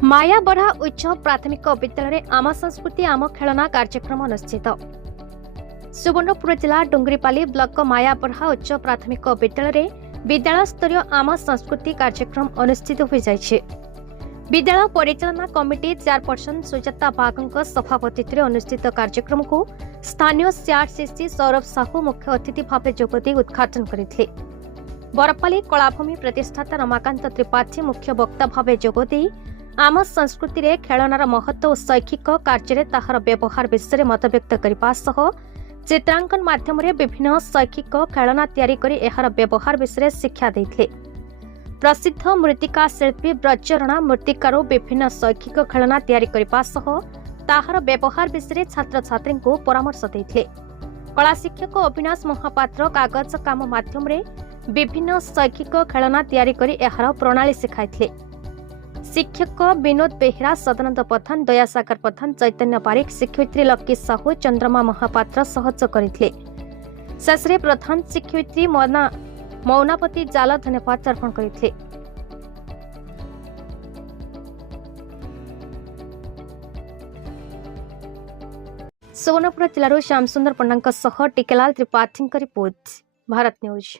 मायाबढ़ा उच्च प्राथमिक विद्यालय आम संस्कृति आम खेलना कार्यक्रम अनुष्ठित। सुवर्णपुर जिला डुंगरीपाली ब्लॉक मायाबढ़ा उच्च प्राथमिक विद्यालय विद्यालय स्तरीय आम संस्कृति कार्यक्रम अनुष्ठित हो जाइछे। विद्यालय परिचालना कमिटी चेयरपर्सन सुजाता बागंक सभापतित्व अनुष्ठित कार्यक्रम को स्थानीय सीआरसीसी सौरभ साहू मुख्य अतिथि भाव जोगदे उद्घाटन करथिले। बरपाली कलाभूमि प्रतिष्ठाता रमाकांत त्रिपाठी मुख्य वक्ता भाव जोगदे आम संस्कृति रे खेलनार महत्व और शैक्षिक कार्य ताहार व्यवहार विषय मत व्यक्त करने सह चित्रांकन माध्यम विभिन्न शैक्षिक खेलना तैयारी करी एहार व्यवहार विषय शिक्षा देथिले। प्रसिद्ध मृत्तिका शिल्पी ब्रजरणा मृत्तिकार विभिन्न शैक्षिक खेलना तैयारी करने सह ताहार व्यवहार विषय छात्र छात्री को परामर्श देथिले। कला शिक्षक अविनाश महापात्र कागज काम माध्यम विभिन्न शैक्षिक खेलना तैयारी करी एहार प्रणाली शिखाइथिले। शिक्षक विनोद बेहेरा, सदानंद पथन, दयासागर पथन, चैतन्य पारिक, शिक्षयित्री लक्की साहू, चंद्रमा महापात्र सहयोग करथिले। शेषरे प्रधान शिक्षयित्री मौनापति जाला धन्यवाद अर्पण करथिले। सुवर्णपुर जिलार श्यामसुंदर पंडा टिकेलाल त्रिपाठी रिपोर्ट, भारत न्यूज।